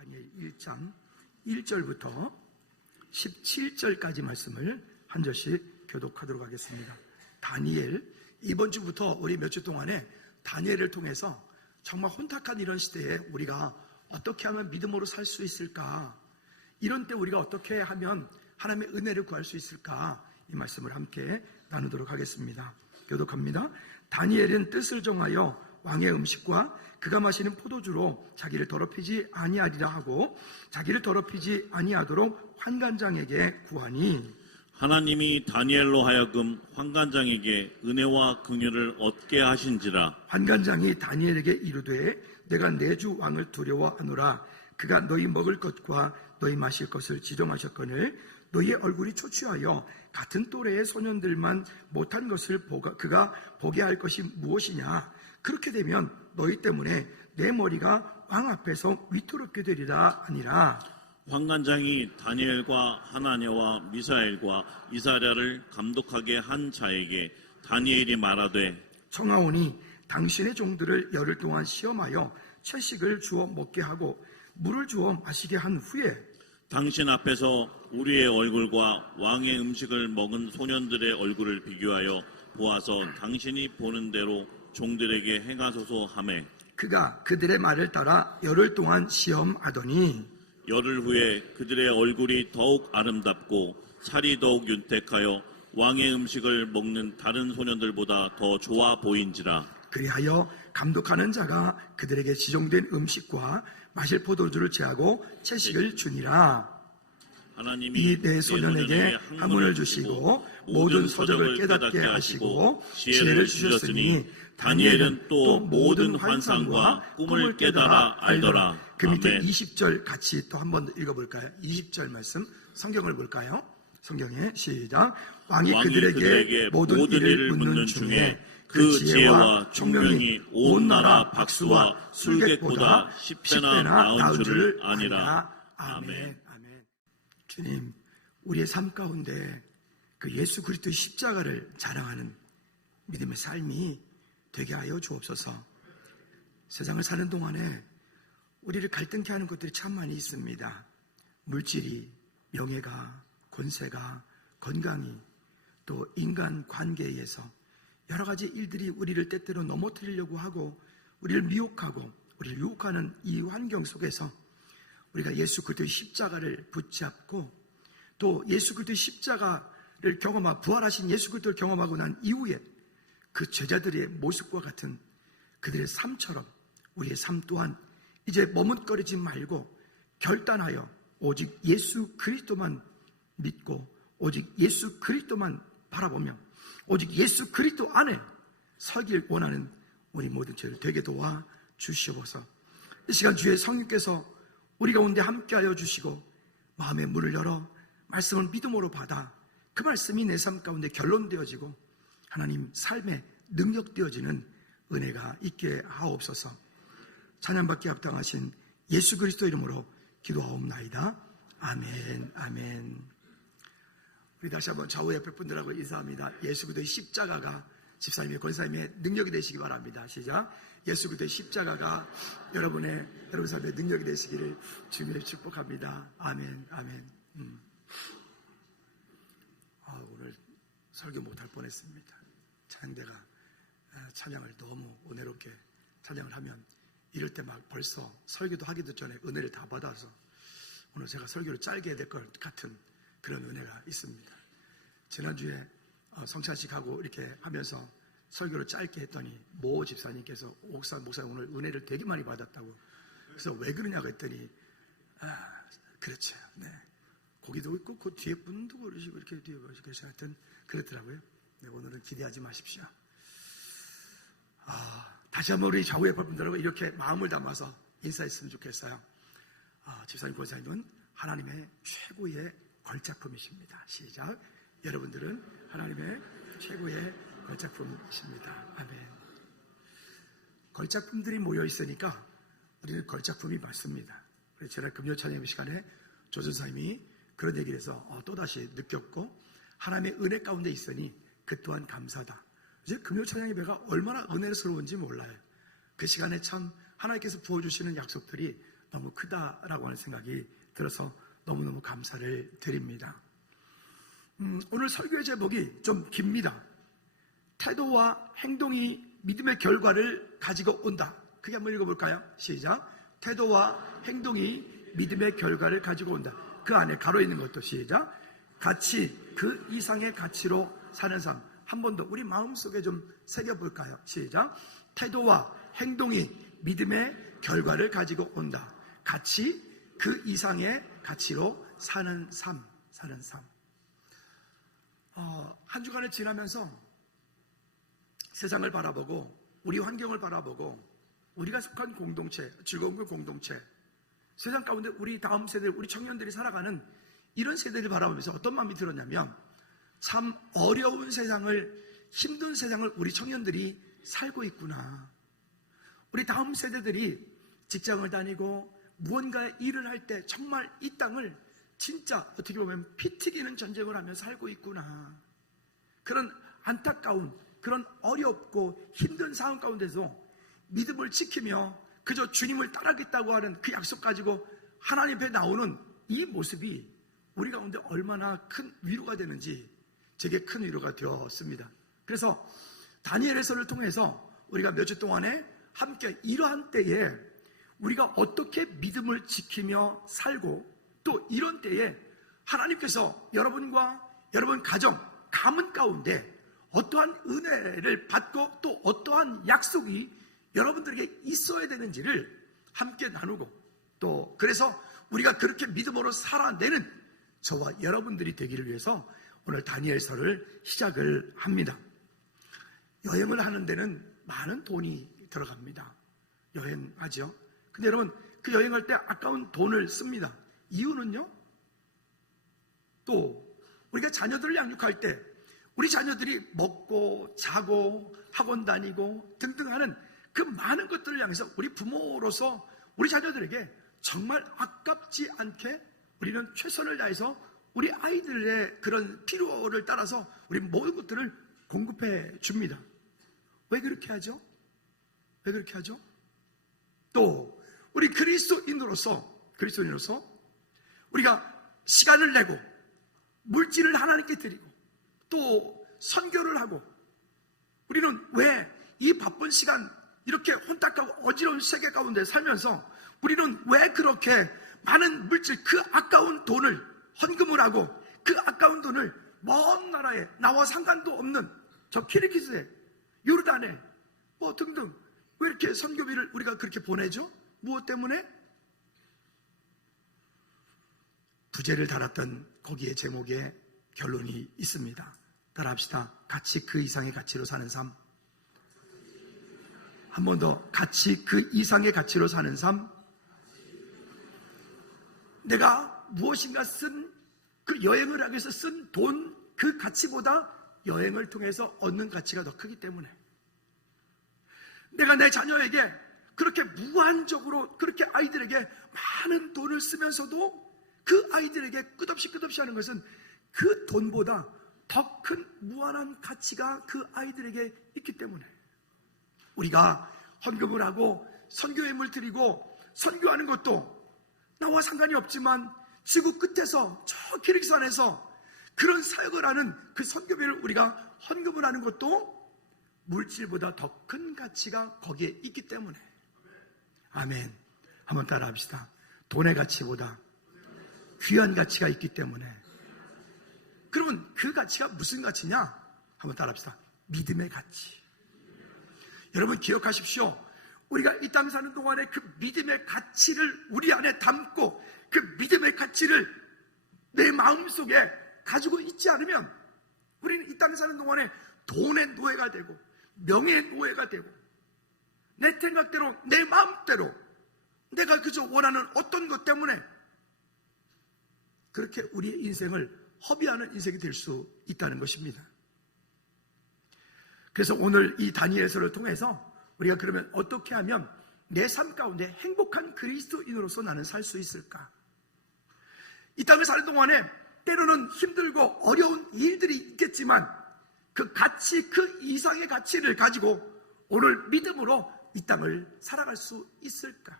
다니엘 1장 1절부터 17절까지 말씀을 한 절씩 교독하도록 하겠습니다. 다니엘, 이번 주부터 우리 몇 주 동안에 다니엘을 통해서 정말 혼탁한 이런 시대에 우리가 어떻게 하면 믿음으로 살 수 있을까, 이런 때 우리가 어떻게 하면 하나님의 은혜를 구할 수 있을까, 이 말씀을 함께 나누도록 하겠습니다. 교독합니다. 다니엘은 뜻을 정하여 왕의 음식과 그가 마시는 포도주로 자기를 더럽히지 아니하리라 하고 자기를 더럽히지 아니하도록 환관장에게 구하니, 하나님이 다니엘로 하여금 환관장에게 은혜와 긍휼을 얻게 하신지라. 환관장이 다니엘에게 이르되 내가 내 주 왕을 두려워하노라. 그가 너희 먹을 것과 너희 마실 것을 지정하셨거늘 너희의 얼굴이 초췌하여 같은 또래의 소년들만 못한 것을 그가 보게 할 것이 무엇이냐. 그렇게 되면 너희 때문에 내 머리가 왕 앞에서 위태롭게 되리라 하니라. 환관장이 다니엘과 하나냐와 미사엘과 이사랴를 감독하게 한 자에게 다니엘이 말하되, 청하오니 당신의 종들을 열흘 동안 시험하여 채식을 주어 먹게 하고 물을 주어 마시게 한 후에 당신 앞에서 우리의 얼굴과 왕의 음식을 먹은 소년들의 얼굴을 비교하여 보아서 당신이 보는 대로 종들에게 행하소서 하매, 그가 그들의 말을 따라 열흘 동안 시험하더니 열흘 후에 그들의 얼굴이 더욱 아름답고 살이 더욱 윤택하여 왕의 음식을 먹는 다른 소년들보다 더 좋아 보인지라. 그리하여 감독하는 자가 그들에게 지정된 음식과 마실 포도주를 제하고 채식을 주니라. 하나님이 이 네 소년에게 학문을 주시고 모든 서적을 깨닫게 하시고 지혜를 주셨으니 다니엘은 또 모든 환상과 꿈을 깨달아 알더라. 그 밑에 20절 같이 또 한 번 읽어볼까요? 20절 말씀 성경을 볼까요? 성경에 시작. 왕이 그들에게 모든 일을 묻는 중에 그 지혜와 총명이 온 나라 박수와 술객보다 10배나 나은 줄 아니라. 아멘. 아멘. 주님, 우리의 삶 가운데 그 예수 그리스도의 십자가를 자랑하는 믿음의 삶이 되게 하여 주옵소서. 세상을 사는 동안에 우리를 갈등케 하는 것들이 참 많이 있습니다. 물질이, 명예가, 권세가, 건강이, 또 인간 관계에서 여러 가지 일들이 우리를 때때로 넘어뜨리려고 하고 우리를 미혹하고 우리를 유혹하는 이 환경 속에서 우리가 예수 그리스도의 십자가를 붙잡고 또 예수 그리스도의 십자가를 경험하고 부활하신 예수 그리스도를 경험하고 난 이후에 그 제자들의 모습과 같은 그들의 삶처럼 우리의 삶 또한 이제 머뭇거리지 말고 결단하여 오직 예수 그리스도만 믿고 오직 예수 그리스도만 바라보며 오직 예수 그리스도 안에 서길 원하는 우리 모든 죄를 되게 도와 주시옵소서. 이 시간 주의 성령께서 우리 가운데 함께하여 주시고 마음의 문을 열어 말씀을 믿음으로 받아 그 말씀이 내 삶 가운데 결론되어지고 하나님 삶에 능력되어지는 은혜가 있게 하옵소서. 찬양받기 합당하신 예수 그리스도 이름으로 기도하옵나이다. 아멘. 아멘. 우리 다시 한번 좌우 옆에 분들하고 인사합니다. 예수 그리스도의 십자가가 집사님의 권사님의 능력이 되시기 바랍니다. 시작. 예수 그리스도의 십자가가 여러분 삶의 능력이 되시기를 주님의 축복합니다. 아멘. 아멘. 오늘 설교 못할 뻔했습니다. 찬양대가 찬양을 너무 은혜롭게 찬양을 하면 이럴 때 막 벌써 설교도 하기도 전에 은혜를 다 받아서 오늘 제가 설교를 짧게 해야 될 것 같은 그런 은혜가 있습니다. 지난주에 성찬식하고 이렇게 하면서 설교를 짧게 했더니 모 집사님께서 목사님 오늘 은혜를 되게 많이 받았다고. 그래서 왜 그러냐고 했더니 그렇죠. 네. 거기도 있고 그 뒤에 분도 그러시고 이렇게 뒤에 계셔 하여튼 그렇더라고요. 네, 오늘은 기대하지 마십시오. 다시 한번 우리 좌우의 분들하고 이렇게 마음을 담아서 인사했으면 좋겠어요. 집사님 권사님은 하나님의 최고의 걸작품이십니다. 시작. 여러분들은 하나님의 최고의 걸작품이십니다. 아멘. 걸작품들이 모여 있으니까 우리는 걸작품이 맞습니다. 그래서 지난 금요 찬양 시간에 조전사님이 그런 얘기를 해서 또다시 느꼈고 하나님의 은혜 가운데 있으니 그 또한 감사다. 이제 금요 찬양의 배가 얼마나 은혜스러운지 몰라요. 그 시간에 참 하나님께서 부어주시는 약속들이 너무 크다라고 하는 생각이 들어서 너무너무 감사를 드립니다. 오늘 설교의 제목이 좀 깁니다. 태도와 행동이 믿음의 결과를 가지고 온다. 그게 한번 읽어볼까요? 시작. 태도와 행동이 믿음의 결과를 가지고 온다. 그 안에 가로 있는 것도 시작. 가치, 그 이상의 가치로 사는 삶. 한 번 더 우리 마음속에 좀 새겨볼까요? 시작. 태도와 행동이 믿음의 결과를 가지고 온다. 가치, 그 이상의 가치로 사는 삶. 한 주간을 지나면서 세상을 바라보고 우리 환경을 바라보고 우리가 속한 공동체, 즐거운 그 공동체, 세상 가운데 우리 다음 세대, 우리 청년들이 살아가는 이런 세대를 바라보면서 어떤 마음이 들었냐면 참 어려운 세상을, 힘든 세상을 우리 청년들이 살고 있구나. 우리 다음 세대들이 직장을 다니고 무언가 일을 할 때 정말 이 땅을 진짜 어떻게 보면 피 튀기는 전쟁을 하면서 살고 있구나. 그런 안타까운, 그런 어렵고 힘든 상황 가운데서 믿음을 지키며 그저 주님을 따르겠다고 하는 그 약속 가지고 하나님 앞에 나오는 이 모습이 우리 가운데 얼마나 큰 위로가 되는지 제게 큰 위로가 되었습니다. 그래서 다니엘서를 통해서 우리가 몇 주 동안에 함께 이러한 때에 우리가 어떻게 믿음을 지키며 살고 또 이런 때에 하나님께서 여러분과 여러분 가정, 가문 가운데 어떠한 은혜를 받고 또 어떠한 약속이 여러분들에게 있어야 되는지를 함께 나누고 또 그래서 우리가 그렇게 믿음으로 살아내는 저와 여러분들이 되기를 위해서 오늘 다니엘서를 시작을 합니다. 여행을 하는 데는 많은 돈이 들어갑니다. 여행하죠. 근데 여러분 그 여행할 때 아까운 돈을 씁니다. 이유는요? 또 우리가 자녀들을 양육할 때 우리 자녀들이 먹고 자고 학원 다니고 등등 하는 그 많은 것들을 향해서 우리 부모로서 우리 자녀들에게 정말 아깝지 않게 우리는 최선을 다해서 우리 아이들의 그런 필요를 따라서 우리 모든 것들을 공급해 줍니다. 왜 그렇게 하죠? 왜 그렇게 하죠? 또 우리 그리스도인으로서 우리가 시간을 내고 물질을 하나님께 드리고 또 선교를 하고 우리는 왜 이 바쁜 시간 이렇게 혼탁하고 어지러운 세계 가운데 살면서 우리는 왜 그렇게 많은 물질 그 아까운 돈을 헌금을 하고 그 아까운 돈을 먼 나라에 나와 상관도 없는 저 키르기스에 요르단에 뭐 등등 왜 이렇게 선교비를 우리가 그렇게 보내죠? 무엇 때문에? 부제를 달았던 거기에 제목에 결론이 있습니다. 따라합시다. 가치 그 이상의 가치로 사는 삶. 한 번 더. 가치 그 이상의 가치로 사는 삶. 내가 무엇인가 쓴 그 여행을 하기 위해서 쓴 돈 그 가치보다 여행을 통해서 얻는 가치가 더 크기 때문에 내가 내 자녀에게 그렇게 무한적으로 그렇게 아이들에게 많은 돈을 쓰면서도 그 아이들에게 끝없이 하는 것은 그 돈보다 더 큰 무한한 가치가 그 아이들에게 있기 때문에 우리가 헌금을 하고 선교임을 드리고 선교하는 것도 나와 상관이 없지만 지구 끝에서 저 기르기산에서 그런 사역을 하는 그 선교비를 우리가 헌금을 하는 것도 물질보다 더 큰 가치가 거기에 있기 때문에 아멘. 한번 따라 합시다. 돈의 가치보다 귀한 가치가 있기 때문에 그러면 그 가치가 무슨 가치냐? 한번 따라 합시다. 믿음의 가치. 여러분 기억하십시오. 우리가 이 땅 사는 동안에 그 믿음의 가치를 우리 안에 담고 그 믿음의 가치를 내 마음속에 가지고 있지 않으면 우리는 이 땅에 사는 동안에 돈의 노예가 되고 명예의 노예가 되고 내 생각대로 내 마음대로 내가 그저 원하는 어떤 것 때문에 그렇게 우리의 인생을 허비하는 인생이 될 수 있다는 것입니다. 그래서 오늘 이 다니엘서를 통해서 우리가 그러면 어떻게 하면 내 삶 가운데 행복한 그리스도인으로서 나는 살 수 있을까? 이 땅을 사는 동안에 때로는 힘들고 어려운 일들이 있겠지만 그 가치, 그 이상의 가치를 가지고 오늘 믿음으로 이 땅을 살아갈 수 있을까?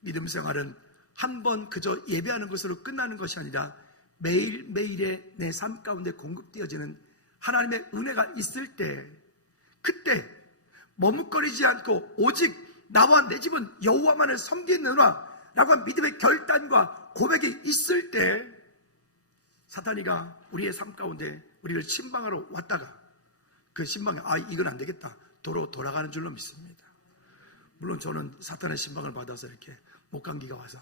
믿음 생활은 한 번 그저 예배하는 것으로 끝나는 것이 아니라 매일매일의 내 삶 가운데 공급되어지는 하나님의 은혜가 있을 때, 그때 머뭇거리지 않고 오직 나와 내 집은 여호와만을 섬기느라 라고 한 믿음의 결단과 고백이 있을 때, 사탄이가 우리의 삶 가운데 우리를 신방하러 왔다가 그 신방에 이건 안 되겠다 도로 돌아가는 줄로 믿습니다. 물론 저는 사탄의 신방을 받아서 이렇게 목감기가 와서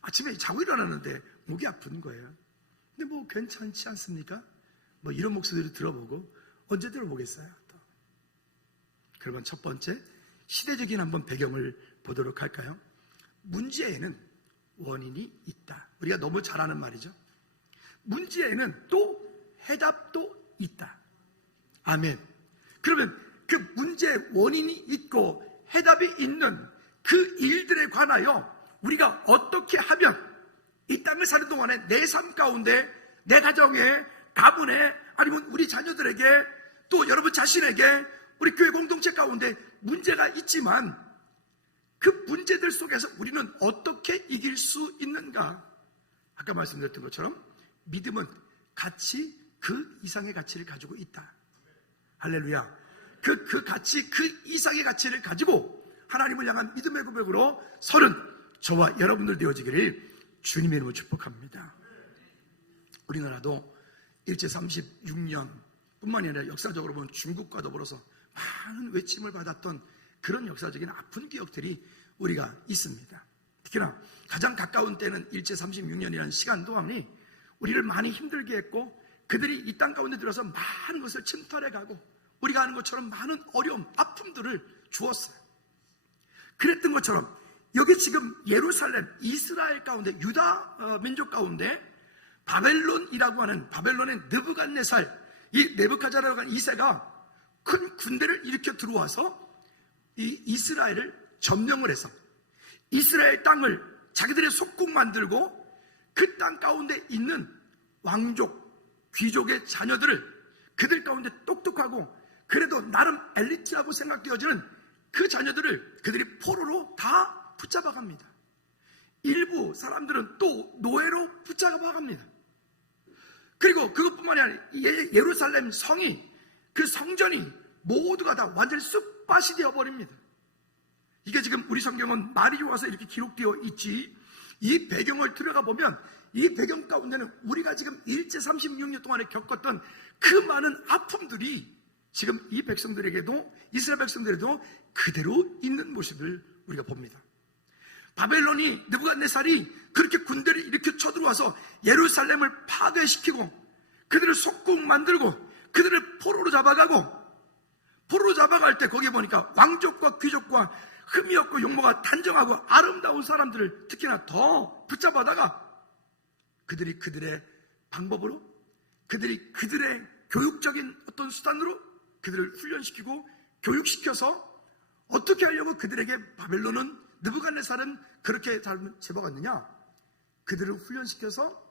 아침에 자고 일어났는데 목이 아픈 거예요. 근데 뭐 괜찮지 않습니까? 뭐 이런 목소리를 들어보고 언제 들어보겠어요? 또. 그러면 첫 번째 시대적인 한번 배경을 보도록 할까요? 문제에는 원인이 있다. 우리가 너무 잘 아는 말이죠. 문제에는 또 해답도 있다. 아멘. 그러면 그 문제의 원인이 있고 해답이 있는 그 일들에 관하여 우리가 어떻게 하면 이 땅을 사는 동안에 내 삶 가운데, 내 가정에, 가문에, 아니면 우리 자녀들에게, 또 여러분 자신에게, 우리 교회 공동체 가운데 문제가 있지만 그 문제들 속에서 우리는 어떻게 이길 수 있는가? 아까 말씀드렸던 것처럼 믿음은 가치, 그 이상의 가치를 가지고 있다. 할렐루야. 그 가치, 그 이상의 가치를 가지고 하나님을 향한 믿음의 고백으로 서는 저와 여러분들 되어지기를 주님의 이름으로 축복합니다. 우리나라도 일제 36년 뿐만이 아니라 역사적으로 보면 중국과 더불어서 많은 외침을 받았던 그런 역사적인 아픈 기억들이 우리가 있습니다. 특히나 가장 가까운 때는 일제 36년이라는 시간 동안이 우리를 많이 힘들게 했고, 그들이 이 땅 가운데 들어서 많은 것을 침탈해가고 우리가 아는 것처럼 많은 어려움, 아픔들을 주었어요. 그랬던 것처럼 여기 지금 예루살렘, 이스라엘 가운데, 유다 민족 가운데 바벨론이라고 하는, 바벨론의 느부갓네살, 이 네부카자라고 하는 이세가 큰 군대를 일으켜 들어와서 이 이스라엘을 점령을 해서 이스라엘 땅을 자기들의 속국 만들고 그 땅 가운데 있는 왕족, 귀족의 자녀들을, 그들 가운데 똑똑하고 그래도 나름 엘리트라고 생각되어지는 그 자녀들을 그들이 포로로 다 붙잡아 갑니다. 일부 사람들은 또 노예로 붙잡아 갑니다. 그리고 그것뿐만이 아니라 예루살렘 성이, 그 성전이 모두가 다 완전히 쑥밭이 되어버립니다. 이게 지금 우리 성경은 말이 좋아서 이렇게 기록되어 있지, 이 배경을 들어가 보면 이 배경 가운데는 우리가 지금 일제 36년 동안에 겪었던 그 많은 아픔들이 지금 이 백성들에게도, 이스라엘 백성들에게도 그대로 있는 모습을 우리가 봅니다. 바벨론이, 느부갓네살이 그렇게 군대를 일으켜 쳐들어와서 예루살렘을 파괴시키고 그들을 속국 만들고 그들을 포로로 잡아가고, 포로로 잡아갈 때 거기에 보니까 왕족과 귀족과 흠이 없고 용모가 단정하고 아름다운 사람들을 특히나 더 붙잡아다가 그들이 그들의 방법으로, 그들이 그들의 교육적인 어떤 수단으로 그들을 훈련시키고 교육시켜서 어떻게 하려고 그들에게 바벨론은, 느부갓네살은 그렇게 잡아갔느냐? 그들을 훈련시켜서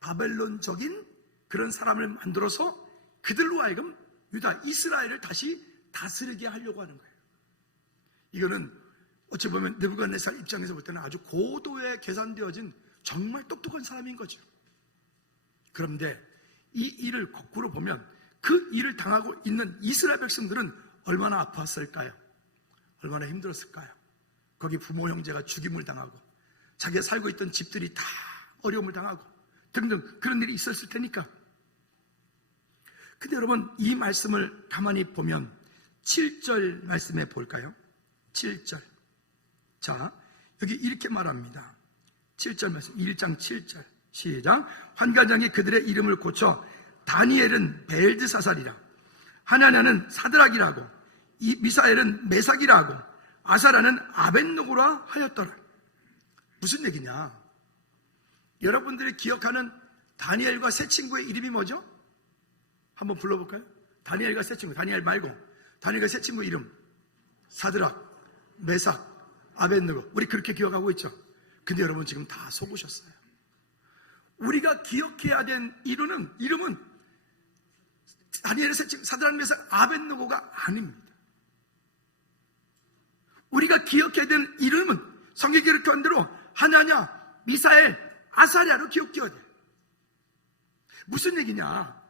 바벨론적인 그런 사람을 만들어서 그들로 하여금 유다, 이스라엘을 다시 다스리게 하려고 하는 거예요. 이거는 어찌 보면 느부갓네살 입장에서 볼 때는 아주 고도에 계산되어진 정말 똑똑한 사람인 거죠. 그런데 이 일을 거꾸로 보면 그 일을 당하고 있는 이스라엘 백성들은 얼마나 아팠을까요? 얼마나 힘들었을까요? 거기 부모 형제가 죽임을 당하고 자기가 살고 있던 집들이 다 어려움을 당하고 등등 그런 일이 있었을 테니까. 근데 여러분, 이 말씀을 가만히 보면 7절 말씀해 볼까요? 7절. 자, 여기 이렇게 말합니다. 7절 말씀, 1장 7절 시작. 환관장이 그들의 이름을 고쳐 다니엘은 벨드사살이라, 하나냐는 사드락이라고, 미사엘은 메삭이라고, 아사라는 아벳노고라 하였더라. 무슨 얘기냐? 여러분들이 기억하는 다니엘과 세 친구의 이름이 뭐죠? 한번 불러볼까요? 다니엘과 세 친구, 다니엘 말고 다니엘과 세 친구 이름, 사드락, 메삭, 아벳노고. 우리 그렇게 기억하고 있죠? 근데 여러분 지금 다 속으셨어요. 우리가 기억해야 된 이름은 다니엘의 세 친구, 사드락, 메삭, 아벳노고가 아닙니다. 우리가 기억해야 될 이름은 성경이 기록한 대로 하나냐, 미사엘, 아사랴로 기억되어야 돼. 무슨 얘기냐?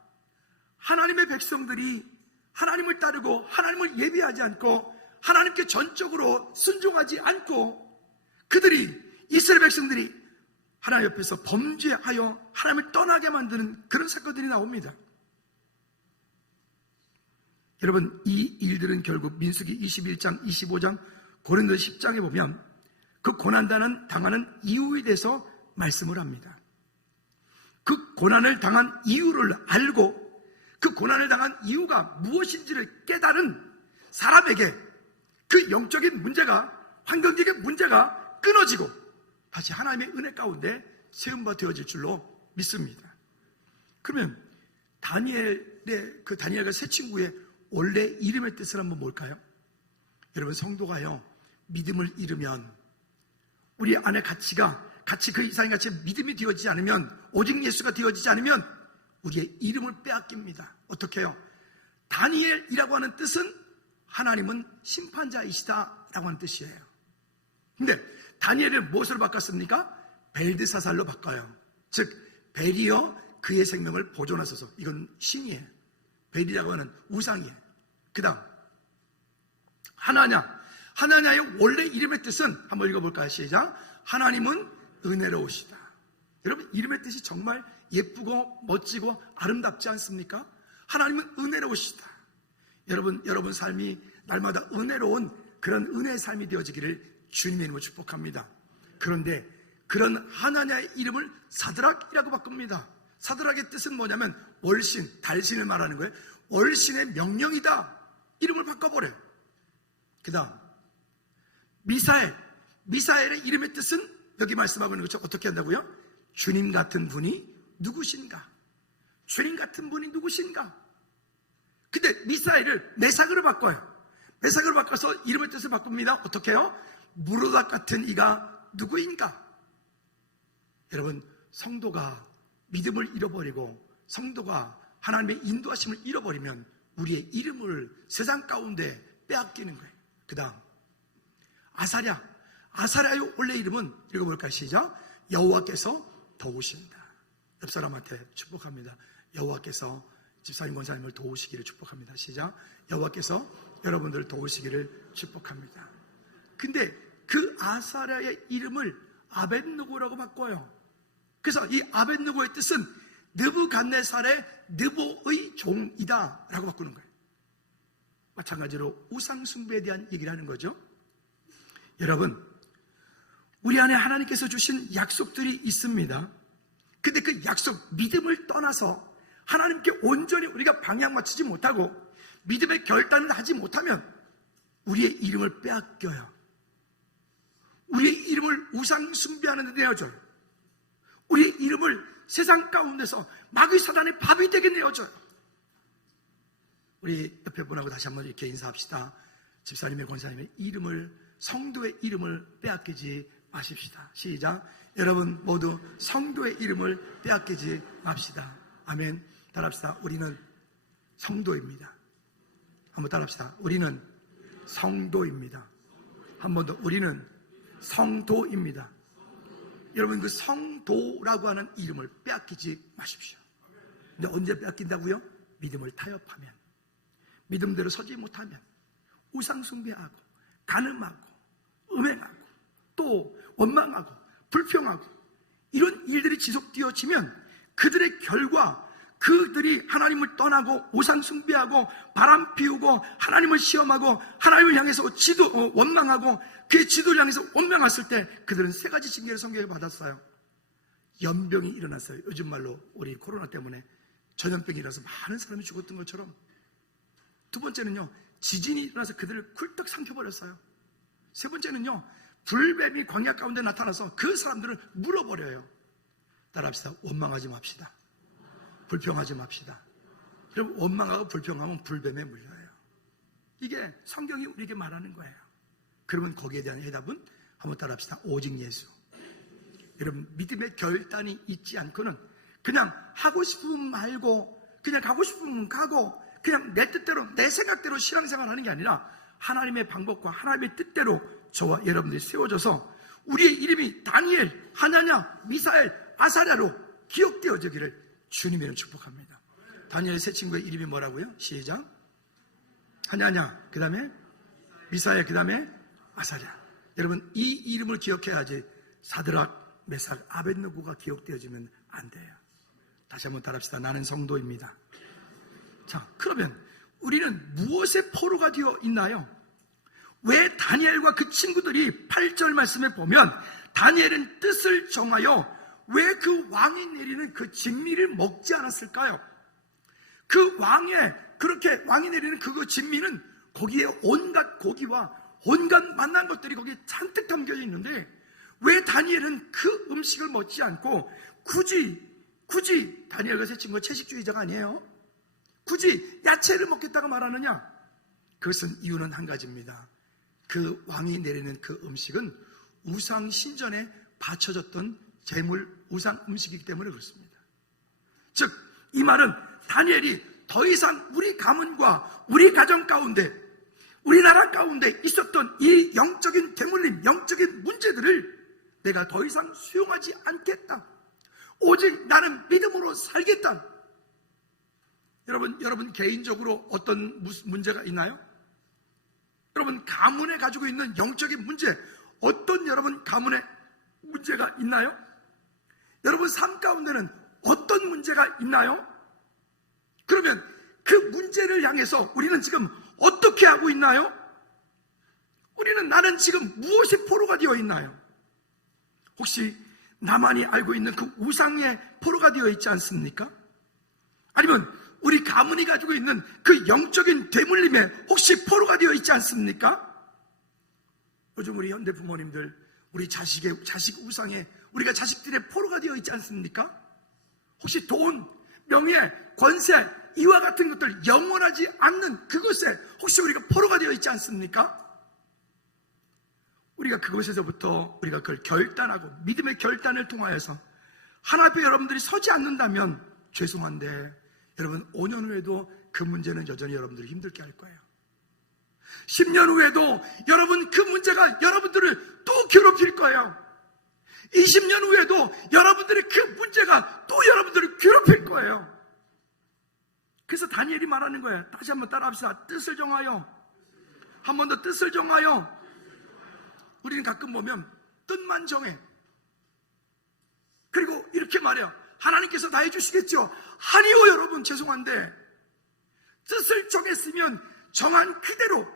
하나님의 백성들이 하나님을 따르고 하나님을 예배하지 않고 하나님께 전적으로 순종하지 않고 그들이, 이스라엘 백성들이 하나님 옆에서 범죄하여 하나님을 떠나게 만드는 그런 사건들이 나옵니다. 여러분, 이 일들은 결국 민수기 21장, 25장, 고린도서 10장에 보면 그 고난당하는 이유에 대해서 말씀을 합니다. 그 고난을 당한 이유를 알고 그 고난을 당한 이유가 무엇인지를 깨달은 사람에게 그 영적인 문제가, 환경적인 문제가 끊어지고 다시 하나님의 은혜 가운데 세움바 되어질 줄로 믿습니다. 그러면 다니엘의 그 다니엘과 세 친구의 원래 이름의 뜻은 한번 뭘까요? 여러분, 성도가요, 믿음을 잃으면, 우리 안에 같이 그 이상의 같이 믿음이 되어지지 않으면, 오직 예수가 되어지지 않으면 우리의 이름을 빼앗깁니다. 어떻게 해요? 다니엘이라고 하는 뜻은 하나님은 심판자이시다 라고 하는 뜻이에요. 근데 다니엘을 무엇으로 바꿨습니까? 벨드사살로 바꿔요. 즉 벨이여 그의 생명을 보존하소서. 이건 신이에요. 벨이라고 하는 우상이에요. 그 다음 하나냐의 원래 이름의 뜻은 한번 읽어볼까요? 시작. 하나님은 은혜로우시다. 여러분, 이름의 뜻이 정말 예쁘고 멋지고 아름답지 않습니까? 하나님은 은혜로우시다. 여러분 삶이 날마다 은혜로운 그런 은혜의 삶이 되어지기를 주님의 이름으로 축복합니다. 그런데 그런 하나냐의 이름을 사드락이라고 바꿉니다. 사드락의 뜻은 뭐냐면 월신, 달신을 말하는 거예요. 월신의 명령이다. 이름을 바꿔버려요. 그 다음 미사엘의 이름의 뜻은 여기 말씀하고 있는 것처럼 어떻게 한다고요? 주님 같은 분이 누구신가? 주님 같은 분이 누구신가? 근데 미사엘을 메삭으로 바꿔요. 메삭으로 바꿔서 이름의 뜻을 바꿉니다. 어떻게 해요? 무로닥 같은 이가 누구인가? 여러분, 성도가 믿음을 잃어버리고 성도가 하나님의 인도하심을 잃어버리면 우리의 이름을 세상 가운데 빼앗기는 거예요. 그 다음 아사랴의 원래 이름은 읽어볼까요? 시작. 여호와께서 도우신다. 옆 사람한테 축복합니다. 여호와께서 집사님, 권사님을 도우시기를 축복합니다. 시작. 여호와께서 여러분들을 도우시기를 축복합니다. 근데 그 아사랴의 이름을 아벳느고라고 바꿔요. 그래서 이 아벳느고의 뜻은 느부갓네살의 느보의 종이다 라고 바꾸는 거예요. 마찬가지로 우상숭배에 대한 얘기를 하는 거죠. 여러분, 우리 안에 하나님께서 주신 약속들이 있습니다. 근데 그 약속, 믿음을 떠나서 하나님께 온전히 우리가 방향 맞추지 못하고 믿음의 결단을 하지 못하면 우리의 이름을 빼앗겨요. 우리의 이름을 우상 숭배하는 데 내어줘요. 우리의 이름을 세상 가운데서 마귀 사단의 밥이 되게 내어줘요. 우리 옆에 분하고 다시 한번 이렇게 인사합시다. 집사님의, 권사님의 이름을, 성도의 이름을 빼앗기지 마십시다. 시작. 여러분 모두 성도의 이름을 빼앗기지 맙시다. 아멘. 따라합시다. 우리는 성도입니다. 한번 따라합시다. 우리는 성도입니다. 한 번 더. 우리는 성도입니다. 여러분, 그 성도라고 하는 이름을 빼앗기지 마십시오. 근데 언제 빼앗긴다고요? 믿음을 타협하면, 믿음대로 서지 못하면, 우상숭배하고 간음하고 음행하고 또 원망하고 불평하고 이런 일들이 지속되어지면 그들의 결과, 그들이 하나님을 떠나고 우상숭배하고 바람 피우고 하나님을 시험하고 하나님을 향해서 원망하고 그의 지도를 향해서 원망했을 때 그들은 세 가지 징계를 성경에 받았어요. 연병이 일어났어요. 요즘 말로 우리 코로나 때문에 전염병이 일어나서 많은 사람이 죽었던 것처럼. 두 번째는요, 지진이 일어나서 그들을 쿨떡 삼켜버렸어요. 세 번째는요, 불뱀이 광야 가운데 나타나서 그 사람들을 물어버려요. 따라합시다. 원망하지 맙시다. 불평하지 맙시다. 여러분, 원망하고 불평하면 불뱀에 물려요. 이게 성경이 우리에게 말하는 거예요. 그러면 거기에 대한 해답은 한번 따라합시다. 오직 예수. 여러분, 믿음의 결단이 있지 않고는 그냥 하고 싶으면 말고, 그냥 가고 싶으면 가고, 그냥 내 뜻대로, 내 생각대로 신앙생활 하는 게 아니라 하나님의 방법과 하나님의 뜻대로 저와 여러분들이 세워져서 우리의 이름이 다니엘, 하나냐, 미사엘, 아사랴로 기억되어지기를 주님으로 축복합니다. 다니엘의 세 친구의 이름이 뭐라고요? 시작. 하냐냐, 그 다음에 미사엘, 그 다음에 아사랴. 여러분, 이 이름을 기억해야지 사드락, 메삭, 아벳느고가 기억되어지면 안 돼요. 다시 한번 따라합시다. 나는 성도입니다. 자, 그러면 우리는 무엇의 포로가 되어 있나요? 왜 다니엘과 그 친구들이 8절 말씀에 보면 다니엘은 뜻을 정하여 왜 그 왕이 내리는 그 진미를 먹지 않았을까요? 그 그렇게 왕이 내리는 그 진미는 거기에 온갖 고기와 온갖 맛난 것들이 거기에 잔뜩 담겨져 있는데 왜 다니엘은 그 음식을 먹지 않고 굳이 다니엘과 세 친구가 채식주의자가 아니에요? 굳이 야채를 먹겠다고 말하느냐? 그것은 이유는 한 가지입니다. 그 왕이 내리는 그 음식은 우상 신전에 바쳐졌던 제물 우상 음식이기 때문에 그렇습니다. 즉, 이 말은 다니엘이 더 이상 우리 가문과 우리 가정 가운데, 우리나라 가운데 있었던 이 영적인 대물림, 영적인 문제들을 내가 더 이상 수용하지 않겠다. 오직 나는 믿음으로 살겠다. 여러분 개인적으로 어떤 문제가 있나요? 여러분 가문에 가지고 있는 영적인 문제, 어떤 여러분 가문에 문제가 있나요? 여러분 삶 가운데는 어떤 문제가 있나요? 그러면 그 문제를 향해서 우리는 지금 어떻게 하고 있나요? 나는 지금 무엇의 포로가 되어 있나요? 혹시 나만이 알고 있는 그 우상의 포로가 되어 있지 않습니까? 아니면 우리 가문이 가지고 있는 그 영적인 대물림에 혹시 포로가 되어 있지 않습니까? 요즘 우리 현대 부모님들, 우리 자식 우상에 우리가 자식들의 포로가 되어 있지 않습니까? 혹시 돈, 명예, 권세, 이와 같은 것들 영원하지 않는 그것에 혹시 우리가 포로가 되어 있지 않습니까? 우리가 그것에서부터 우리가 그걸 결단하고 믿음의 결단을 통하여서 하나 앞에 여러분들이 서지 않는다면 죄송한데 여러분 5년 후에도 그 문제는 여전히 여러분들이 힘들게 할 거예요. 10년 후에도 여러분 그 문제가 여러분들을 또 괴롭힐 거예요. 20년 후에도 여러분들의 그 문제가 또 여러분들을 괴롭힐 거예요. 그래서 다니엘이 말하는 거예요. 다시 한번 따라합시다. 뜻을 정하여. 한 번 더 뜻을 정하여. 우리는 가끔 보면 뜻만 정해. 그리고 이렇게 말해요. 하나님께서 다 해주시겠죠. 아니요 여러분, 죄송한데 뜻을 정했으면 정한 그대로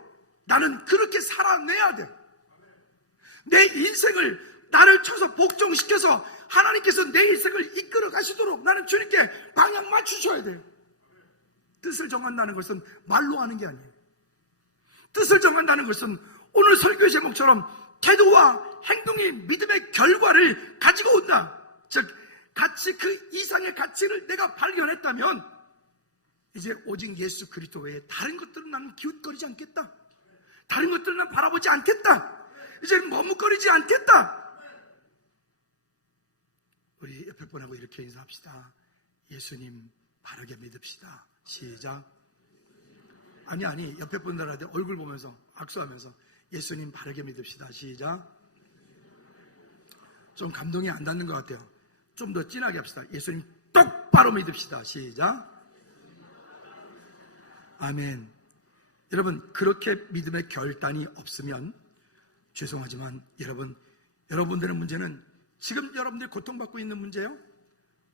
나는 그렇게 살아내야 돼. 내 인생을 나를 쳐서 복종시켜서 하나님께서 내 인생을 이끌어 가시도록 나는 주님께 방향 맞추셔야 돼요. 뜻을 정한다는 것은 말로 하는 게 아니에요. 뜻을 정한다는 것은 오늘 설교의 제목처럼 태도와 행동이 믿음의 결과를 가지고 온다. 즉 가치, 그 이상의 가치를 내가 발견했다면 이제 오직 예수 그리스도 외에 다른 것들은 나는 기웃거리지 않겠다. 다른 것들은 난 바라보지 않겠다. 이제는 머뭇거리지 않겠다. 우리 옆에 분하고 이렇게 인사합시다. 예수님 바르게 믿읍시다. 시작. 아니 옆에 분들한테 얼굴 보면서 악수하면서 예수님 바르게 믿읍시다. 시작. 좀 감동이 안 닿는 것 같아요. 좀 더 진하게 합시다. 예수님 똑바로 믿읍시다. 시작. 아멘. 여러분 그렇게 믿음의 결단이 없으면 죄송하지만 여러분들의 문제는 지금 여러분들이 고통받고 있는 문제요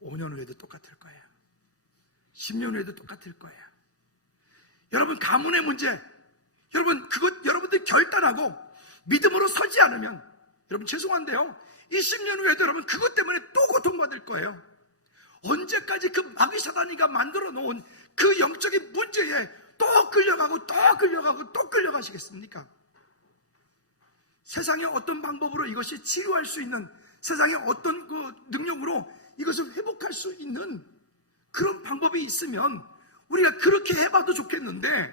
5년 후에도 똑같을 거예요. 10년 후에도 똑같을 거예요. 여러분 가문의 문제, 여러분들이 결단하고 믿음으로 서지 않으면 여러분 죄송한데요 20년 후에도 여러분 그것 때문에 또 고통받을 거예요. 언제까지 그 마귀 사단이가 만들어 놓은 그 영적인 문제에 또 끌려가고 또 끌려가시겠습니까? 세상의 어떤 방법으로 이것이 치유할 수 있는, 세상의 어떤 그 능력으로 이것을 회복할 수 있는 그런 방법이 있으면 우리가 그렇게 해봐도 좋겠는데,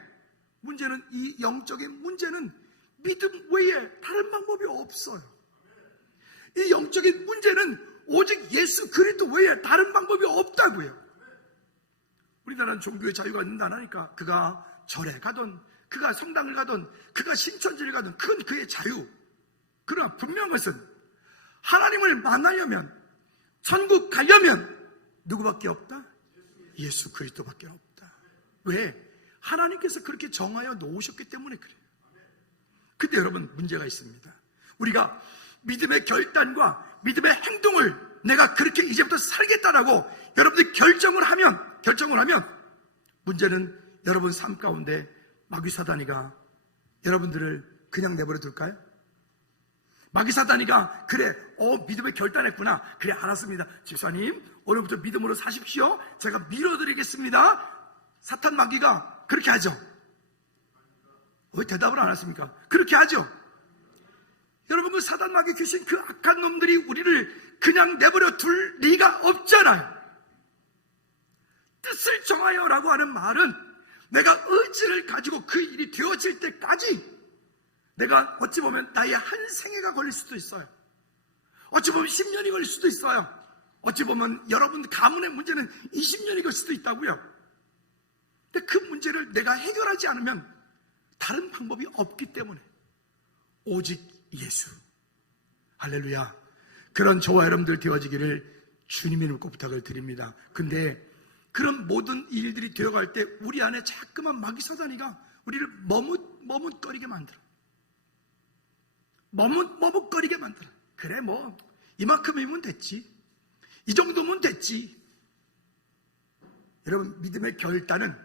문제는 이 영적인 문제는 믿음 외에 다른 방법이 없어요. 이 영적인 문제는 오직 예수 그리스도 외에 다른 방법이 없다고요. 우리나라는 종교의 자유가 있는다 하니까 그가 절에 가든 그가 성당을 가든 그가 신천지를 가든 그건 그의 자유. 그러나 분명한 것은 하나님을 만나려면, 천국 가려면 누구밖에 없다? 예수 그리스도밖에 없다. 왜? 하나님께서 그렇게 정하여 놓으셨기 때문에 그래요. 근데 여러분, 문제가 있습니다. 우리가 믿음의 결단과 믿음의 행동을 내가 그렇게 이제부터 살겠다라고 여러분들이 결정을 하면 문제는 여러분 삶 가운데 마귀 사단이가 여러분들을 그냥 내버려 둘까요? 마귀 사단이가 그래, 믿음의 결단했구나. 그래, 알았습니다. 집사님, 오늘부터 믿음으로 사십시오. 제가 밀어드리겠습니다. 사탄 마귀가 그렇게 하죠. 왜 대답을 안 하십니까? 그렇게 하죠. 여러분, 그 사단 마귀 귀신 그 악한 놈들이 우리를 그냥 내버려 둘 리가 없잖아요. 뜻을 정하여라고 하는 말은 내가 의지를 가지고 그 일이 되어질 때까지 내가 어찌 보면 나의 한 생애가 걸릴 수도 있어요. 어찌 보면 10년이 걸릴 수도 있어요. 어찌 보면 여러분 가문의 문제는 20년이 걸 수도 있다고요. 근데 그 문제를 내가 해결하지 않으면 다른 방법이 없기 때문에 오직 예수. 할렐루야. 그런 저와 여러분들 되어지기를 주님의 이름으로 부탁을 드립니다. 근데 그런 모든 일들이 되어갈 때 우리 안에 자꾸만 마귀 사단이가 우리를 머뭇거리게 만들어. 머뭇거리게 만들어. 그래, 뭐 이만큼이면 됐지, 이 정도면 됐지. 여러분, 믿음의 결단은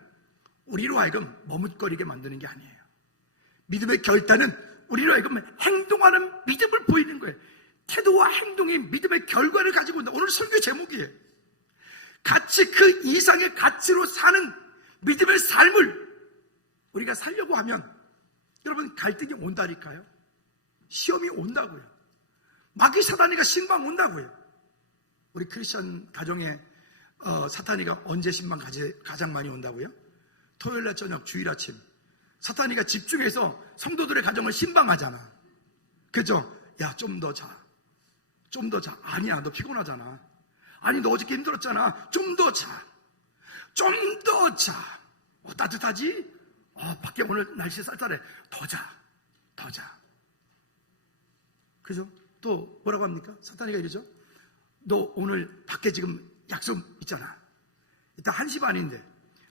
우리로 하여금 머뭇거리게 만드는 게 아니에요. 믿음의 결단은 우리로 하여금 행동하는 믿음을 보이는 거예요. 태도와 행동이 믿음의 결과를 가지고 온다. 오늘 설교 제목이에요. 같이 그 이상의 가치로 사는 믿음의 삶을 우리가 살려고 하면 여러분 갈등이 온다니까요. 시험이 온다고요. 마귀 사단이가 신방 온다고요. 우리 크리스천 가정에 사탄이가 언제 신방 가장 많이 온다고요? 토요일날 저녁, 주일 아침. 사탄이가 집중해서 성도들의 가정을 신방하잖아. 그죠? 야, 좀 더 자. 좀 더 자. 아니야, 너 피곤하잖아. 아니, 너 어저께 힘들었잖아. 좀 더 자. 좀 더 자. 따뜻하지? 밖에 오늘 날씨 쌀쌀해. 더 자. 더 자. 그죠? 또 뭐라고 합니까? 사탄이가 이러죠? 너 오늘 밖에 지금 약속 있잖아. 일단 1시 반인데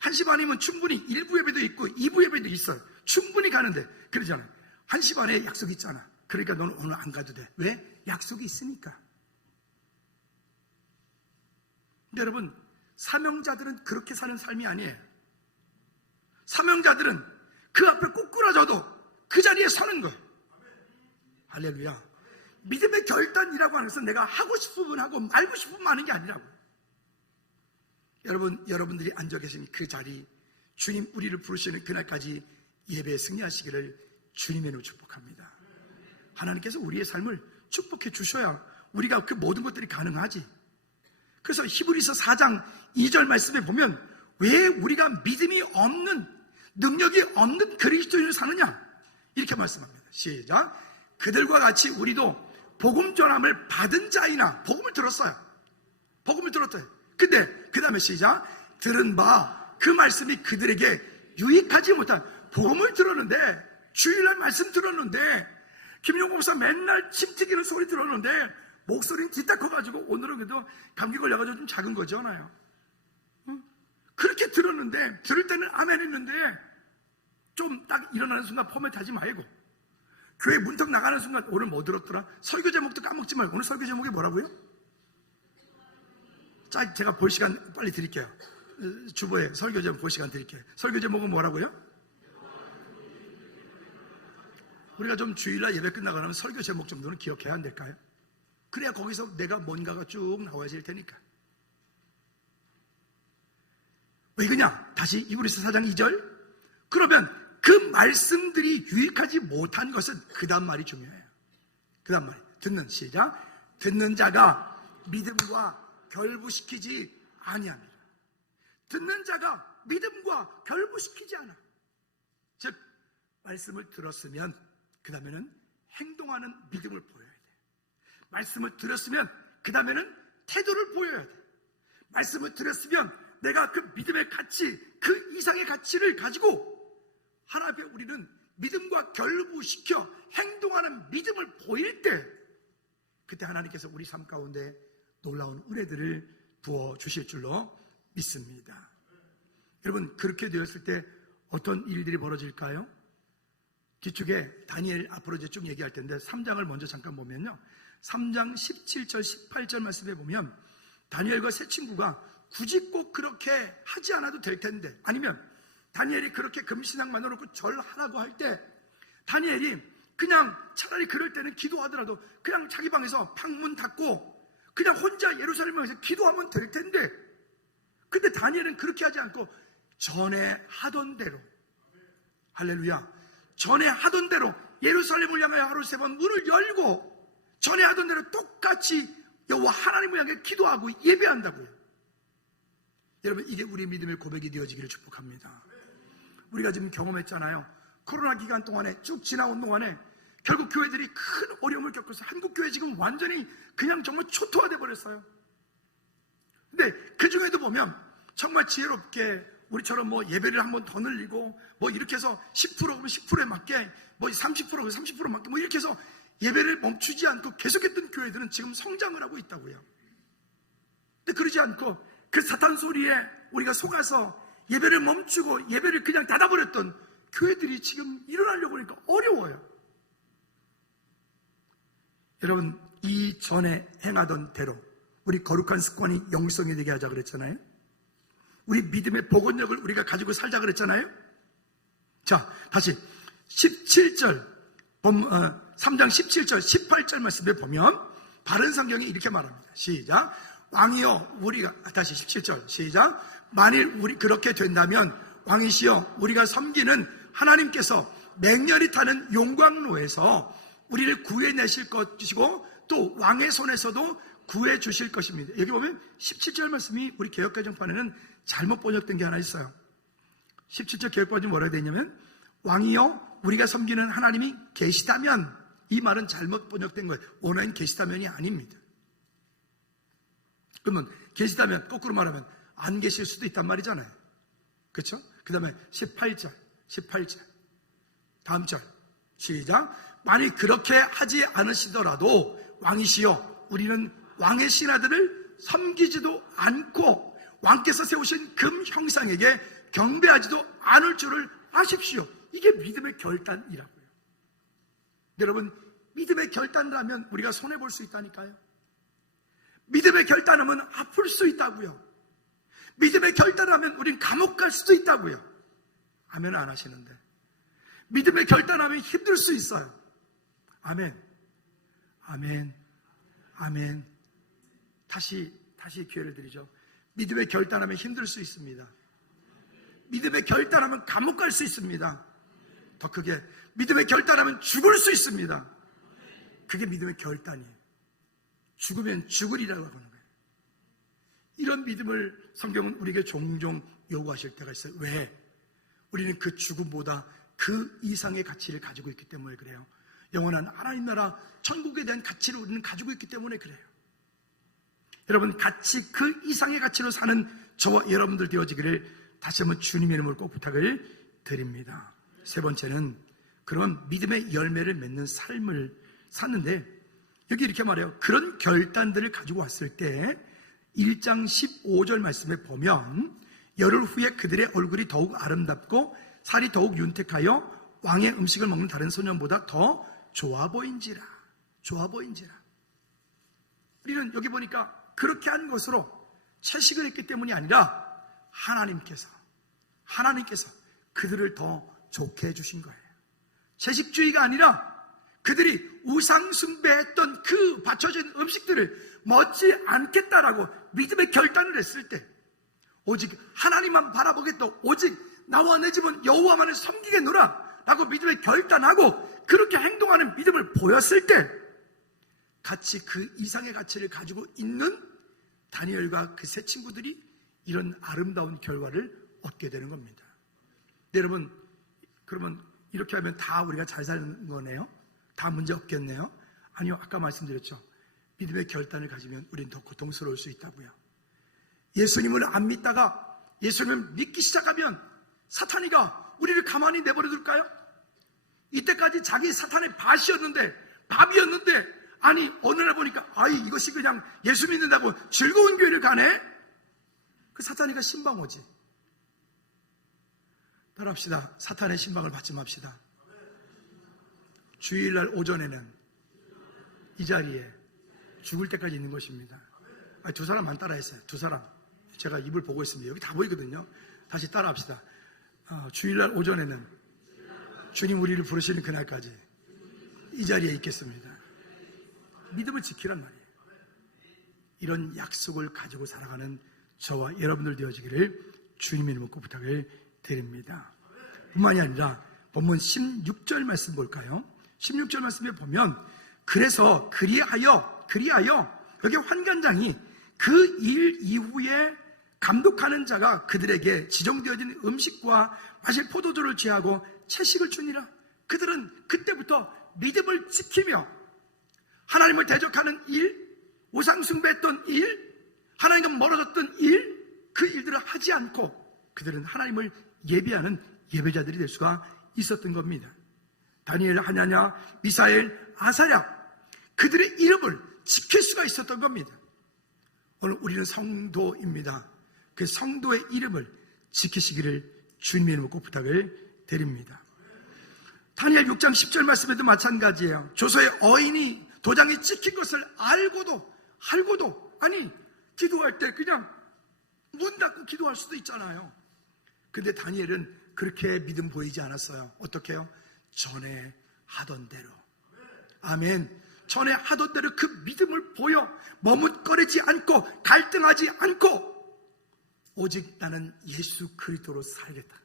1시 반이면 충분히 1부 예배도 있고 2부 예배도 있어요. 충분히 가는데 그러잖아요. 1시 반에 약속 있잖아. 그러니까 너는 오늘 안 가도 돼. 왜? 약속이 있으니까. 근데 여러분, 사명자들은 그렇게 사는 삶이 아니에요. 사명자들은 그 앞에 꼬꾸라져도 그 자리에 서는 거예요. 할렐루야. 믿음의 결단이라고 하는 것은 내가 하고 싶으면 하고 말고 싶으면 하는 게 아니라고. 여러분들이 앉아 계신 그 자리, 주님 우리를 부르시는 그날까지 예배에 승리하시기를 주님의 이름으로 축복합니다. 하나님께서 우리의 삶을 축복해 주셔야 우리가 그 모든 것들이 가능하지. 그래서 히브리서 4장 2절 말씀에 보면 왜 우리가 믿음이 없는, 능력이 없는 그리스도인을 사느냐 이렇게 말씀합니다. 시작. 그들과 같이 우리도 복음 전함을 받은 자이나, 복음을 들었어요. 복음을 들었대요. 근데 그 다음에 시작. 들은 바 그 말씀이 그들에게 유익하지 못한, 복음을 들었는데, 주일날 말씀 들었는데, 김용호 목사 맨날 침 튀기는 소리 들었는데 목소리는 뒤딱 커가지고 오늘은 그래도 감기 걸려가지고 좀 작은 거잖아요. 그렇게 들었는데, 들을 때는 아멘 했는데 좀 딱 일어나는 순간 포맷하지 말고, 교회 문턱 나가는 순간 오늘 뭐 들었더라? 설교 제목도 까먹지 말고. 오늘 설교 제목이 뭐라고요? 자, 제가 볼 시간 빨리 드릴게요. 주보에 설교 제목 볼 시간 드릴게요. 설교 제목은 뭐라고요? 우리가 좀 주일날 예배 끝나고 나면 설교 제목 정도는 기억해야 안 될까요? 그래야 거기서 내가 뭔가가 쭉 나와질 테니까. 왜 그러냐? 다시 히브리서 4장 2절. 그러면 그 말씀들이 유익하지 못한 것은 그 다음 말이 중요해요. 그 다음 말이 듣는, 시작. 듣는 자가 믿음과 결부시키지 아니합니다. 듣는 자가 믿음과 결부시키지 않아. 즉 말씀을 들었으면 그 다음에는 행동하는 믿음을 보여야 돼. 말씀을 들었으면 그 다음에는 태도를 보여야 돼. 말씀을 들었으면 내가 그 믿음의 가치, 그 이상의 가치를 가지고 하나님 앞에 우리는 믿음과 결부시켜 행동하는 믿음을 보일 때, 그 그때 하나님께서 우리 삶 가운데 놀라운 은혜들을 부어주실 줄로 믿습니다. 여러분, 그렇게 되었을 때 어떤 일들이 벌어질까요? 뒤쪽에 다니엘 앞으로 이제 쭉 얘기할 텐데 3장을 먼저 잠깐 보면요, 3장 17절 18절 말씀에 보면 다니엘과 세 친구가 굳이 꼭 그렇게 하지 않아도 될 텐데, 아니면 다니엘이 그렇게 금신상 만들어놓고 절하라고 할 때 다니엘이 그냥 차라리 그럴 때는 기도하더라도 그냥 자기 방에서 방문 닫고 그냥 혼자 예루살렘에서 기도하면 될 텐데, 근데 다니엘은 그렇게 하지 않고 전에 하던 대로, 할렐루야, 전에 하던 대로 예루살렘을 향하여 하루 3번 문을 열고 전에 하던 대로 똑같이 여호와 하나님을 향해 기도하고 예배한다고요. 여러분, 이게 우리 믿음의 고백이 되어지기를 축복합니다. 우리가 지금 경험했잖아요. 코로나 기간 동안에 쭉 지나온 동안에 결국 교회들이 큰 어려움을 겪어서 한국 교회 지금 완전히 그냥 정말 초토화돼 버렸어요. 근데 그 중에도 보면 정말 지혜롭게 우리처럼 뭐 예배를 한번 더 늘리고 뭐 이렇게 해서 10%면 10%에 맞게 뭐 30%면 30% 맞게 뭐 이렇게 해서 예배를 멈추지 않고 계속했던 교회들은 지금 성장을 하고 있다고요. 근데 그러지 않고 그 사탄 소리에 우리가 속아서 예배를 멈추고 예배를 그냥 닫아버렸던 교회들이 지금 일어나려고 하니까 어려워요. 여러분, 이전에 행하던 대로 우리 거룩한 습관이 영성이 되게 하자 그랬잖아요. 우리 믿음의 복원력을 우리가 가지고 살자 그랬잖아요. 자, 다시 17절 3장 17절 18절 말씀에 보면 바른 성경이 이렇게 말합니다. 시작. 왕이여 우리가, 다시 17절 시작. 만일 우리 그렇게 된다면 왕이시여 우리가 섬기는 하나님께서 맹렬히 타는 용광로에서 우리를 구해내실 것이고 또 왕의 손에서도 구해 주실 것입니다. 여기 보면 17절 말씀이 우리 개역개정판에는 잘못 번역된 게 하나 있어요. 17절 개역번역이 뭐라 되어 있냐면 왕이여 우리가 섬기는 하나님이 계시다면, 이 말은 잘못 번역된 거예요. 원어인 계시다면이 아닙니다. 그러면 계시다면 거꾸로 말하면 안 계실 수도 있단 말이잖아요. 그렇죠? 그 다음에 18절 다음 절 시작. 만일 그렇게 하지 않으시더라도 왕이시여 우리는 왕의 신하들을 섬기지도 않고 왕께서 세우신 금 형상에게 경배하지도 않을 줄을 아십시오. 이게 믿음의 결단이라고요. 여러분, 믿음의 결단을 하면 우리가 손해볼 수 있다니까요. 믿음의 결단하면 아플 수 있다고요. 믿음의 결단하면 우린 감옥 갈 수도 있다고요. 아멘 안 하시는데. 믿음의 결단하면 힘들 수 있어요. 아멘. 아멘. 아멘. 다시 기회를 드리죠. 믿음의 결단하면 힘들 수 있습니다. 믿음의 결단하면 감옥 갈 수 있습니다. 더 크게 믿음의 결단하면 죽을 수 있습니다. 그게 믿음의 결단이에요. 죽으면 죽으리라고 하는 거예요. 이런 믿음을 성경은 우리에게 종종 요구하실 때가 있어요. 왜? 우리는 그 죽음보다 그 이상의 가치를 가지고 있기 때문에 그래요. 영원한 하나님 나라 천국에 대한 가치를 우리는 가지고 있기 때문에 그래요. 여러분, 가치, 그 이상의 가치로 사는 저와 여러분들 되어지기를 다시 한번 주님의 이름으로 꼭 부탁을 드립니다. 세 번째는 그런 믿음의 열매를 맺는 삶을 사는데, 여기 이렇게 말해요. 그런 결단들을 가지고 왔을 때 1장 15절 말씀에 보면 열흘 후에 그들의 얼굴이 더욱 아름답고 살이 더욱 윤택하여 왕의 음식을 먹는 다른 소년보다 더 좋아 보인지라. 우리는 여기 보니까 그렇게 한 것으로 채식을 했기 때문이 아니라 하나님께서 그들을 더 좋게 해주신 거예요. 채식주의가 아니라 그들이 우상 숭배했던 그 바쳐진 음식들을 먹지 않겠다라고 믿음의 결단을 했을 때, 오직 하나님만 바라보겠다, 오직 나와 내 집은 여호와만을 섬기겠노라 라고 믿음의 결단하고 그렇게 행동하는 믿음을 보였을 때, 같이 그 이상의 가치를 가지고 있는 다니엘과 그 세 친구들이 이런 아름다운 결과를 얻게 되는 겁니다. 여러분, 그러면 이렇게 하면 다 우리가 잘 사는 거네요? 다 문제 없겠네요? 아니요, 아까 말씀드렸죠. 믿음의 결단을 가지면 우리는 더 고통스러울 수 있다고요. 예수님을 안 믿다가 예수님을 믿기 시작하면 사탄이가 우리를 가만히 내버려 둘까요? 이때까지 자기 사탄의 밥이었는데 아니 어느 날 보니까 이것이 그냥 예수 믿는다고 즐거운 교회를 가네? 그 사탄이가 신방 오지. 따라합시다. 사탄의 신방을 받지 맙시다. 주일날 오전에는 이 자리에 죽을 때까지 있는 것입니다. 두 사람만 따라했어요. 두 사람. 제가 입을 보고 있습니다. 여기 다 보이거든요. 다시 따라합시다. 주일날 오전에는 주님 우리를 부르시는 그날까지 이 자리에 있겠습니다. 믿음을 지키란 말이에요. 이런 약속을 가지고 살아가는 저와 여러분들 되어지기를 주님의 이름으로 꼭 부탁을 드립니다. 뿐만이 아니라 본문 16절 말씀 볼까요? 16절 말씀에 보면 그래서 그리하여 여기 환관장이 그 일 이후에 감독하는 자가 그들에게 지정되어진 음식과 마실 포도주를 취하고 채식을 주니라. 그들은 그때부터 믿음을 지키며 하나님을 대적하는 일, 우상 숭배했던 일, 하나님과 멀어졌던 일, 그 일들을 하지 않고 그들은 하나님을 예배하는 예배자들이 될 수가 있었던 겁니다. 다니엘, 하냐냐, 미사엘, 아사랴, 그들의 이름을 지킬 수가 있었던 겁니다. 오늘 우리는 성도입니다. 그 성도의 이름을 지키시기를 주님의 이름으로 꼭 부탁을 드립니다. 다니엘 6장 10절 말씀에도 마찬가지예요. 조서의 어인이 도장이 찍힌 것을 알고도 아니 기도할 때 그냥 문 닫고 기도할 수도 있잖아요. 근데 다니엘은 그렇게 믿음 보이지 않았어요. 어떻게 해요? 전에 하던 대로. 아멘. 전에 하던 대로 그 믿음을 보여 머뭇거리지 않고 갈등하지 않고 오직 나는 예수 그리스도로 살겠다.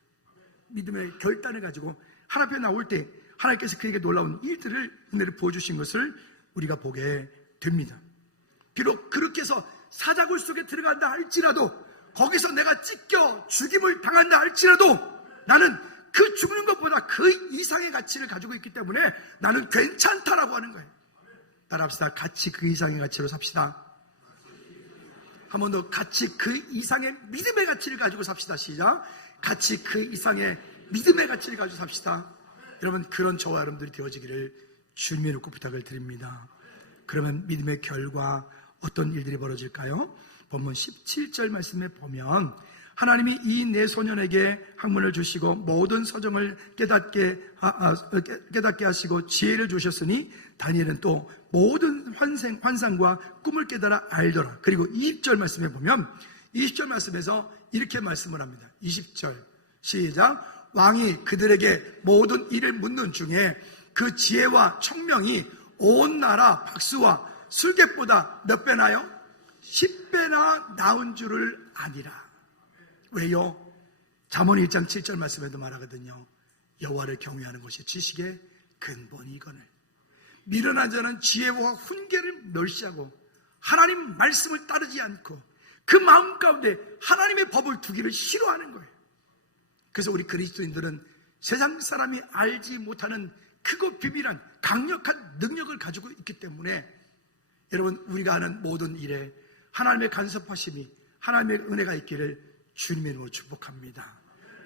믿음의 결단을 가지고 하나님 앞에 나올 때 하나님께서 그에게 놀라운 일들을 은혜를 보여주신 것을 우리가 보게 됩니다. 비록 그렇게 해서 사자굴 속에 들어간다 할지라도 거기서 내가 찢겨 죽임을 당한다 할지라도 나는 그 죽는 것보다 그 이상의 가치를 가지고 있기 때문에 나는 괜찮다라고 하는 거예요. 따라합시다. 같이 그 이상의 가치로 삽시다. 한 번 더 같이 그 이상의 믿음의 가치를 가지고 삽시다. 시작. 같이 그 이상의 믿음의 가치를 가지고 삽시다. 여러분 그런 저와 여러분들이 되어지기를 주님의 이름으로 부탁을 드립니다. 그러면 믿음의 결과 어떤 일들이 벌어질까요? 본문 17절 말씀에 보면 하나님이 이 네 소년에게 학문을 주시고 모든 서정을 깨닫게 하시고 지혜를 주셨으니 다니엘은 또 모든 환상과 꿈을 깨달아 알더라. 그리고 20절 말씀에 보면 20절 말씀에서 이렇게 말씀을 합니다. 20절 시작. 왕이 그들에게 모든 일을 묻는 중에 그 지혜와 청명이 온 나라 박수와 술객보다 몇 배나요? 10배나 나은 줄을 아니라. 왜요? 잠언 1장 7절 말씀에도 말하거든요. 여호와를 경외하는 것이 지식의 근본이거늘. 미련한 자는 지혜와 훈계를 멸시하고 하나님 말씀을 따르지 않고 그 마음 가운데 하나님의 법을 두기를 싫어하는 거예요. 그래서 우리 그리스도인들은 세상 사람이 알지 못하는 크고 비밀한 강력한 능력을 가지고 있기 때문에 여러분 우리가 하는 모든 일에 하나님의 간섭하심이 하나님의 은혜가 있기를 주님의 이름으로 축복합니다.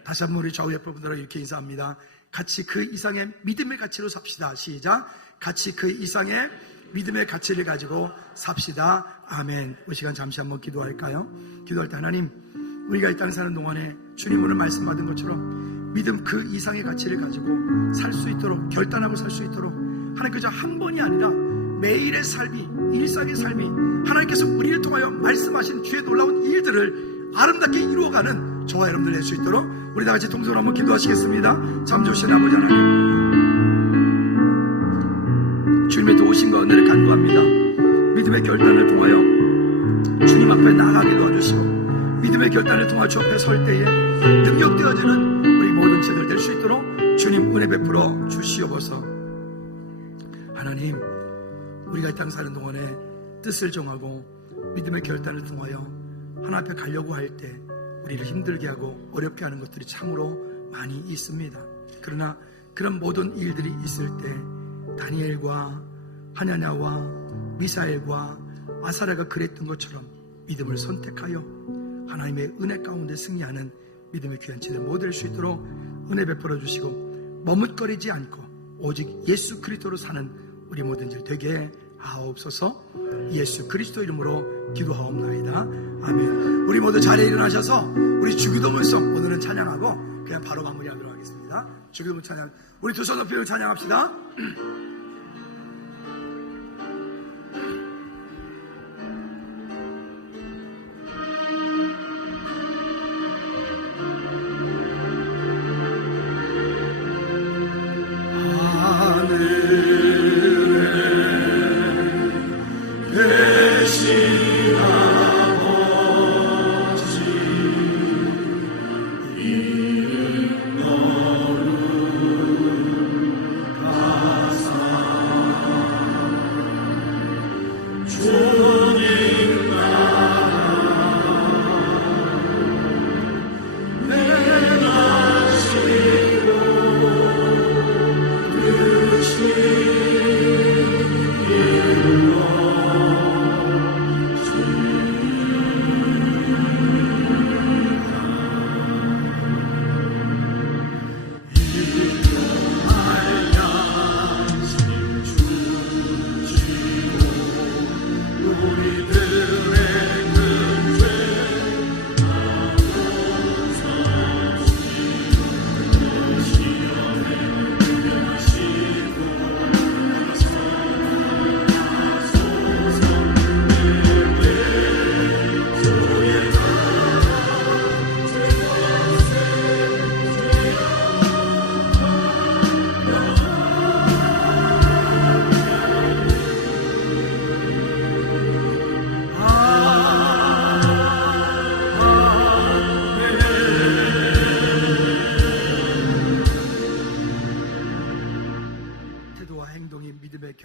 다시 한번 우리 좌우 옆에 분들하고 이렇게 인사합니다. 같이 그 이상의 믿음의 가치로 삽시다. 시작. 같이 그 이상의 믿음의 가치를 가지고 삽시다. 아멘. 이 시간 잠시 한번 기도할까요? 기도할 때 하나님 우리가 이 땅 사는 동안에 주님 오늘 말씀받은 것처럼 믿음 그 이상의 가치를 가지고 살 수 있도록 결단하고 살 수 있도록 하나님께서 한 번이 아니라 매일의 삶이 일상의 삶이 하나님께서 우리를 통하여 말씀하신 주의 놀라운 일들을 아름답게 이루어가는 저와 여러분들 될 수 있도록 우리 다 같이 동서로 한번 기도하시겠습니다. 참 좋으신 아버지 하나님 주님의 도우심과 은혜를 간구합니다. 믿음의 결단을 통하여 주님 앞에 나가게 도와주시고 믿음의 결단을 통하여 주 앞에 설 때에 능력되어지는 우리 모든 제들 될 수 있도록 주님 은혜 베풀어 주시옵소서. 하나님 우리가 이 땅 사는 동안에 뜻을 정하고 믿음의 결단을 통하여 하나 앞에 가려고 할 때 우리를 힘들게 하고 어렵게 하는 것들이 참으로 많이 있습니다. 그러나 그런 모든 일들이 있을 때 다니엘과 하냐냐와 미사엘과 아사랴가 그랬던 것처럼 믿음을 선택하여 하나님의 은혜 가운데 승리하는 믿음의 귀한 지들 모두 될 수 있도록 은혜 베풀어 주시고 머뭇거리지 않고 오직 예수 그리스도로 사는 우리 모든 들 되게 하옵소서. 예수 그리스도 이름으로 기도하옵나이다. 아멘. 우리 모두 자리에 일어나셔서 우리 주기도문송 오늘은 찬양하고 그냥 바로 마무리하도록 하겠습니다. 주기도문 찬양, 우리 두 손 높이고 찬양합시다.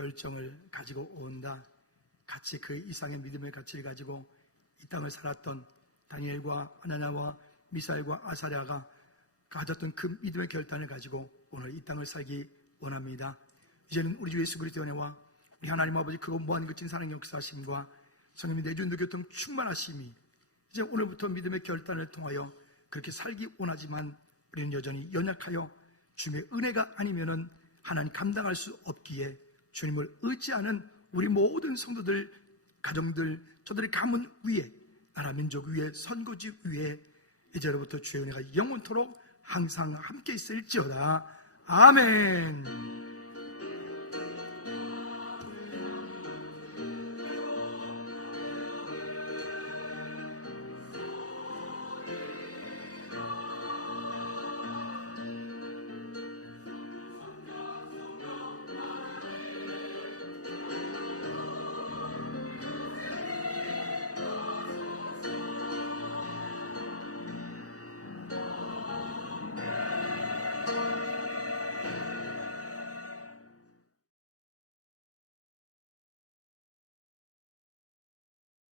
결정을 가지고 온다. 같이 그 이상의 믿음의 가치를 가지고 이 땅을 살았던 다니엘과 아나냐와 미사엘과 아사랴가 가졌던 그 믿음의 결단을 가지고 오늘 이 땅을 살기 원합니다. 이제는 우리 주 예수 그리스도의 은혜와 우리 하나님 아버지 그거 무한 거친 사랑의 역사하심과 성령의 내주인도 교통 충만하심이 이제 오늘부터 믿음의 결단을 통하여 그렇게 살기 원하지만 우리는 여전히 연약하여 주님의 은혜가 아니면은 하나님 감당할 수 없기에 주님을 의지하는 우리 모든 성도들, 가정들, 저들의 가문 위에, 나라 민족 위에, 선거지 위에 이제로부터 주의 은혜가 영원토록 항상 함께 있을지어다. 아멘.